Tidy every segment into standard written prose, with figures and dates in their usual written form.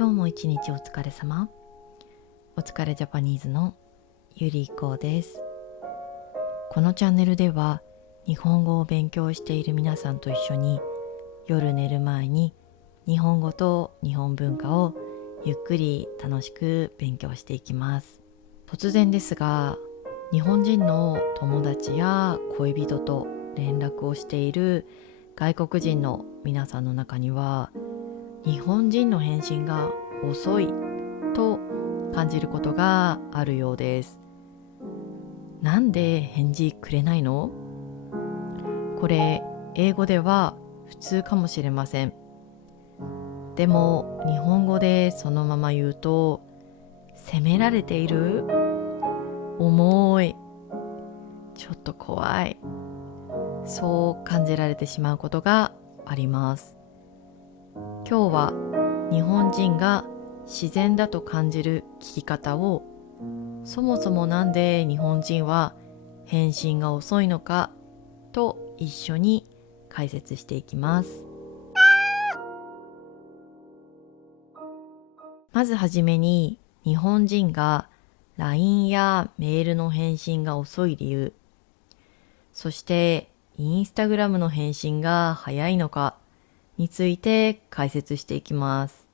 今日も一日お疲れ様。お疲れジャパニーズのゆりこです。このチャンネルでは日本語を勉強している皆さんと一緒に夜寝る前に日本語と日本文化をゆっくり楽しく勉強していきます。突然ですが、日本人の友達や恋人と連絡をしている外国人の皆さんの中には、日本人の返信が遅いと感じることがあるようです。なんで返事くれないの？これ英語では普通かもしれません。でも日本語でそのまま言うと、責められている？重い、ちょっと怖い、そう感じられてしまうことがあります。今日は日本人が自然だと感じる聞き方を、そもそもなんで日本人は返信が遅いのかと一緒に解説していきます。まずはじめに、日本人が LINE やメールの返信が遅い理由、そしてインスタグラムの返信が早いのかについて解説していきます。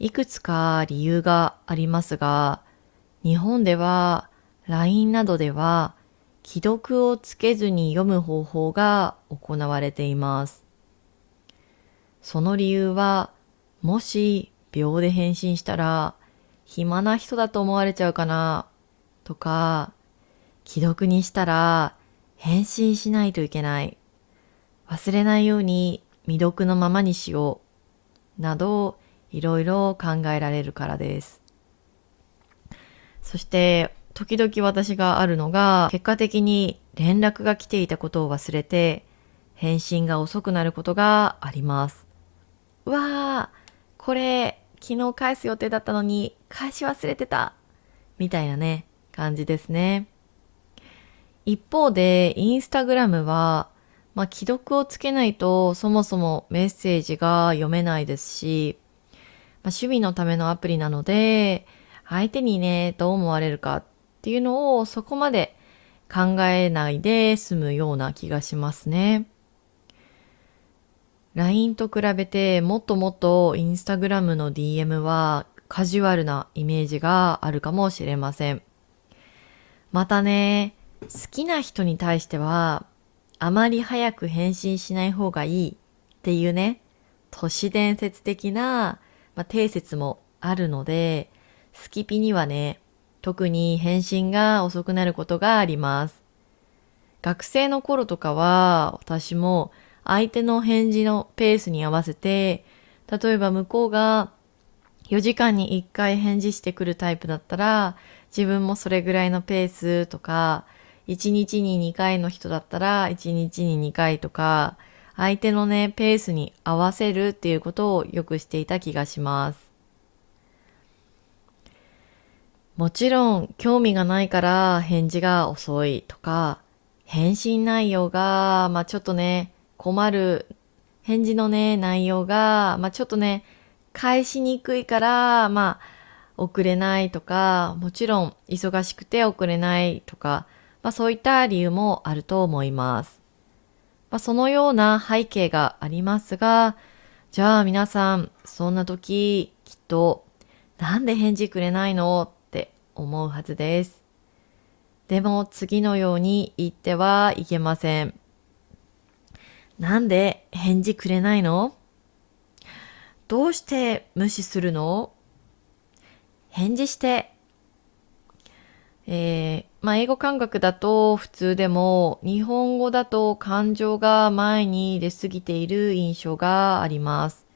いくつか理由がありますが、日本では LINE などでは既読をつけずに読む方法が行われています。その理由は、もし秒で返信したら暇な人だと思われちゃうかなとか、既読にしたら返信しないといけない、忘れないように未読のままにしようなど、いろいろ考えられるからです。そして時々私があるのが、結果的に連絡が来ていたことを忘れて返信が遅くなることがあります。うわー、これ昨日返す予定だったのに返し忘れてたみたいなね、感じですね。一方でインスタグラムは、既読をつけないとそもそもメッセージが読めないですし、趣味のためのアプリなので、相手にね、どう思われるかっていうのをそこまで考えないで済むような気がしますね。LINE と比べてもっともっと Instagram の DM はカジュアルなイメージがあるかもしれません。またね、好きな人に対してはあまり早く返信しない方がいいっていうね、都市伝説的な、定説もあるので、スキピにはね、特に返信が遅くなることがあります。学生の頃とかは私も相手の返事のペースに合わせて、例えば向こうが4時間に1回返事してくるタイプだったら、自分もそれぐらいのペースとか、1日に2回の人だったら1日に2回とか、相手のねペースに合わせるっていうことをよくしていた気がします。もちろん興味がないから返事が遅いとか、返信内容がちょっとね困る、返事のね内容がちょっとね返しにくいから送れないとか、もちろん忙しくて送れないとか、そういった理由もあると思います。そのような背景がありますが、じゃあ皆さんそんな時きっとなんで返事くれないのって思うはずです。でも次のように言ってはいけません。なんで返事くれないの？どうして無視するの？返事して。英語感覚だと普通でも、日本語だと感情が前に出過ぎている印象があります。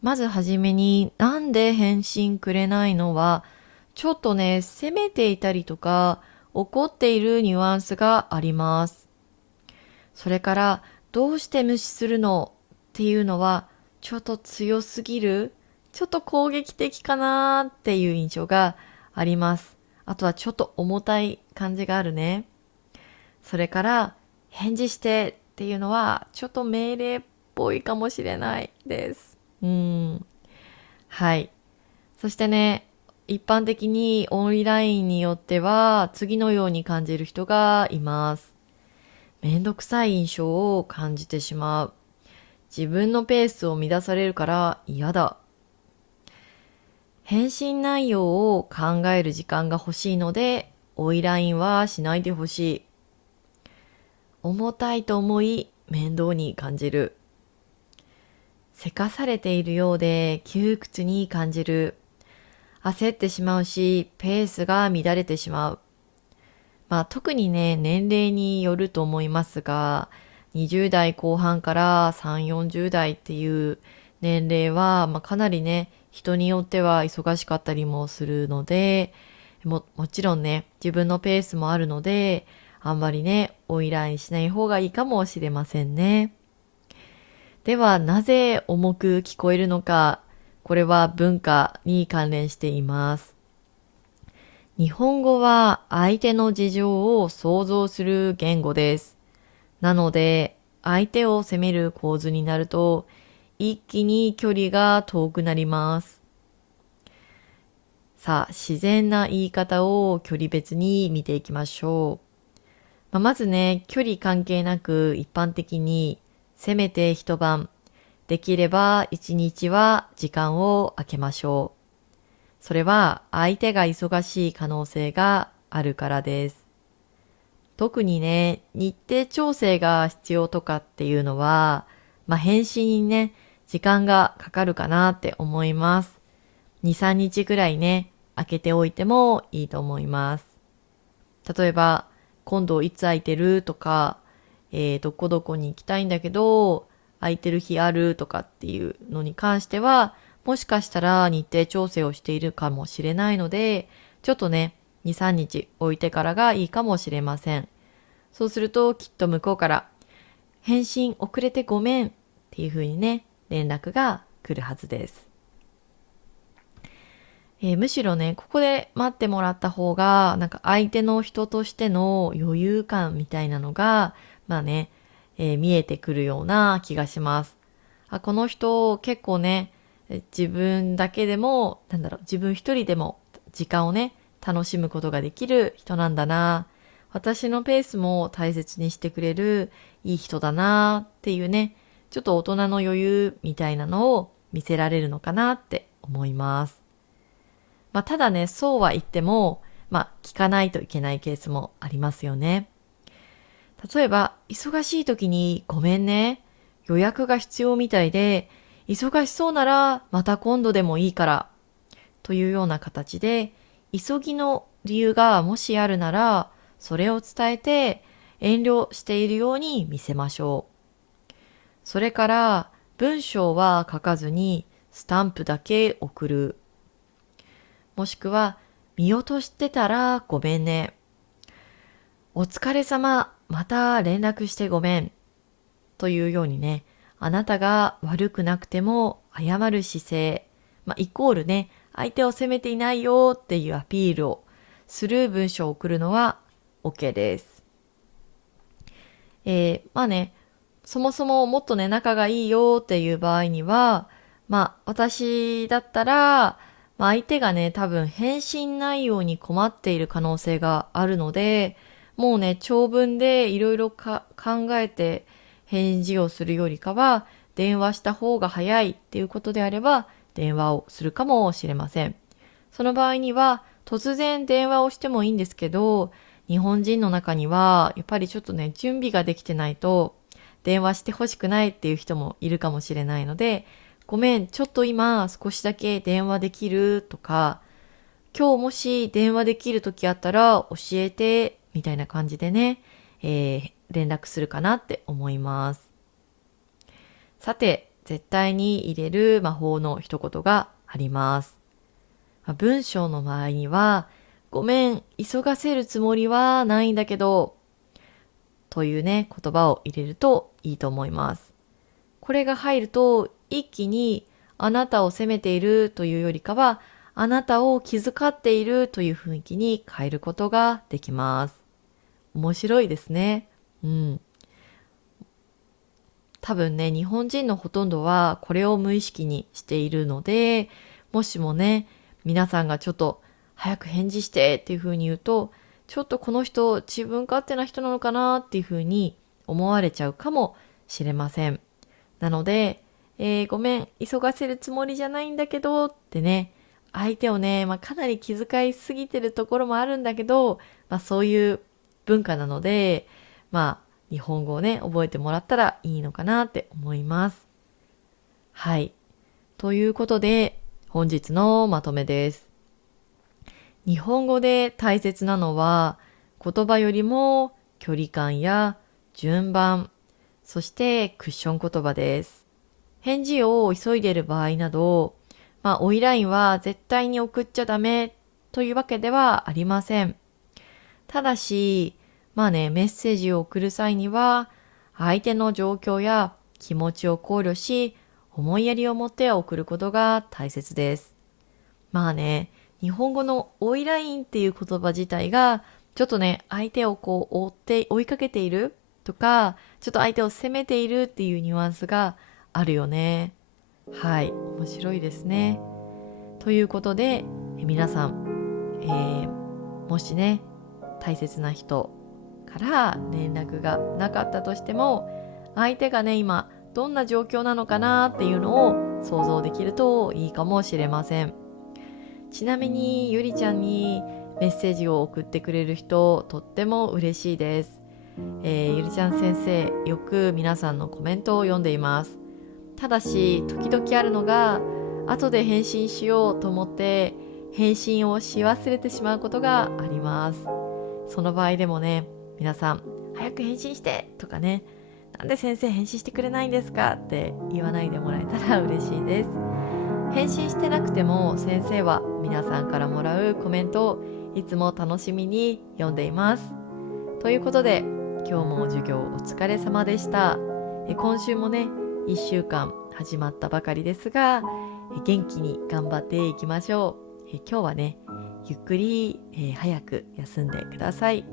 まずはじめに、なんで返信くれないのは、ちょっとね、責めていたりとか、怒っているニュアンスがあります。それから、どうして無視するのっていうのは、ちょっと強すぎる、ちょっと攻撃的かなっていう印象があります。あとはちょっと重たい感じがあるね。それから、返事してっていうのは、ちょっと命令っぽいかもしれないです。はい。そしてね、一般的にオンラインによっては次のように感じる人がいます。めんどくさい印象を感じてしまう。自分のペースを乱されるから嫌だ。返信内容を考える時間が欲しいので、オイラインはしないでほしい。重たいと思い、面倒に感じる。せかされているようで窮屈に感じる。焦ってしまうし、ペースが乱れてしまう。特にね、年齢によると思いますが、20代後半から3、40代っていう年齢は、かなりね、人によっては忙しかったりもするので、もちろんね、自分のペースもあるので、あんまりね、オイラインしない方がいいかもしれませんね。では、なぜ重く聞こえるのか、これは文化に関連しています。日本語は相手の事情を想像する言語です。なので、相手を責める構図になると、一気に距離が遠くなります。さあ、自然な言い方を距離別に見ていきましょう。まずね、距離関係なく一般的に、せめて一晩、できれば一日は時間を空けましょう。それは相手が忙しい可能性があるからです。特にね、日程調整が必要とかっていうのは、返信にね、時間がかかるかなって思います。2、3日くらいね、空けておいてもいいと思います。例えば、今度いつ空いてるとか、どこどこに行きたいんだけど、空いてる日あるとかっていうのに関しては、もしかしたら日程調整をしているかもしれないので、ちょっとね、2、3日置いてからがいいかもしれません。そうするときっと向こうから返信遅れてごめんっていう風にね、連絡が来るはずです。むしろね、ここで待ってもらった方が、なんか相手の人としての余裕感みたいなのが、見えてくるような気がします。この人結構ね、自分だけでも、自分一人でも時間をね、楽しむことができる人なんだな。私のペースも大切にしてくれるいい人だなっていうね、ちょっと大人の余裕みたいなのを見せられるのかなって思います。ただね、そうは言っても、聞かないといけないケースもありますよね。例えば、忙しい時にごめんね、予約が必要みたいで、忙しそうならまた今度でもいいから、というような形で、急ぎの理由がもしあるなら、それを伝えて遠慮しているように見せましょう。それから、文章は書かずにスタンプだけ送る。もしくは、見落としてたらごめんね。お疲れ様、また連絡してごめん。というようにね、あなたが悪くなくても謝る姿勢、イコールね、相手を責めていないよっていうアピールをする文章を送るのは OK です。そもそももっとね、仲がいいよっていう場合には、私だったら、相手がね、多分返信内容に困っている可能性があるので、もうね、長文でいろいろ考えて返事をするよりかは、電話した方が早いっていうことであれば、電話をするかもしれません。その場合には、突然電話をしてもいいんですけど、日本人の中には、やっぱりちょっとね、準備ができてないと、電話してほしくないっていう人もいるかもしれないので、ごめん、ちょっと今少しだけ電話できるとか、今日もし電話できる時あったら教えて、みたいな感じでね、連絡するかなって思います。さて、絶対に入れる魔法の一言があります。文章の場合には、ごめん、急がせるつもりはないんだけど、というね、言葉を入れるといいと思います。これが入ると、一気にあなたを責めているというよりかは、あなたを気遣っているという雰囲気に変えることができます。面白いですね。うん。多分ね、日本人のほとんどはこれを無意識にしているので、もしもね、皆さんがちょっと早く返事してっていう風に言うと、ちょっとこの人自分勝手な人なのかなっていう風に思われちゃうかもしれません。なので、ごめん、急がせるつもりじゃないんだけどってね、相手をね、かなり気遣いすぎてるところもあるんだけど、そういう文化なので、日本語をね、覚えてもらったらいいのかなって思います。はい。ということで、本日のまとめです。日本語で大切なのは、言葉よりも距離感や順番、そしてクッション言葉です。返事を急いでいる場合など、オイラインは絶対に送っちゃダメというわけではありません。ただし、メッセージを送る際には、相手の状況や気持ちを考慮し、思いやりを持って送ることが大切です。日本語の追いラインっていう言葉自体が、ちょっとね、相手を追いかけているとか、ちょっと相手を責めているっていうニュアンスがあるよね。はい、面白いですね。ということで、皆さん、もしね、大切な人から連絡がなかったとしても、相手がね、今どんな状況なのかなっていうのを想像できるといいかもしれません。ちなみにゆりちゃんにメッセージを送ってくれる人、とっても嬉しいです。ゆりちゃん先生、よく皆さんのコメントを読んでいます。ただし時々あるのが、後で返信しようと思って返信をし忘れてしまうことがあります。その場合でもね、皆さん早く返信してとかね、なんで先生返信してくれないんですかって言わないでもらえたら嬉しいです。返信してなくても先生は皆さんからもらうコメントをいつも楽しみに読んでいます。ということで、今日も授業お疲れ様でした。今週もね、1週間始まったばかりですが、元気に頑張っていきましょう。今日はね、ゆっくり、早く休んでください。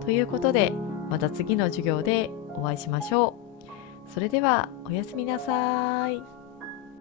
ということで、また次の授業でお会いしましょう。それではおやすみなさい。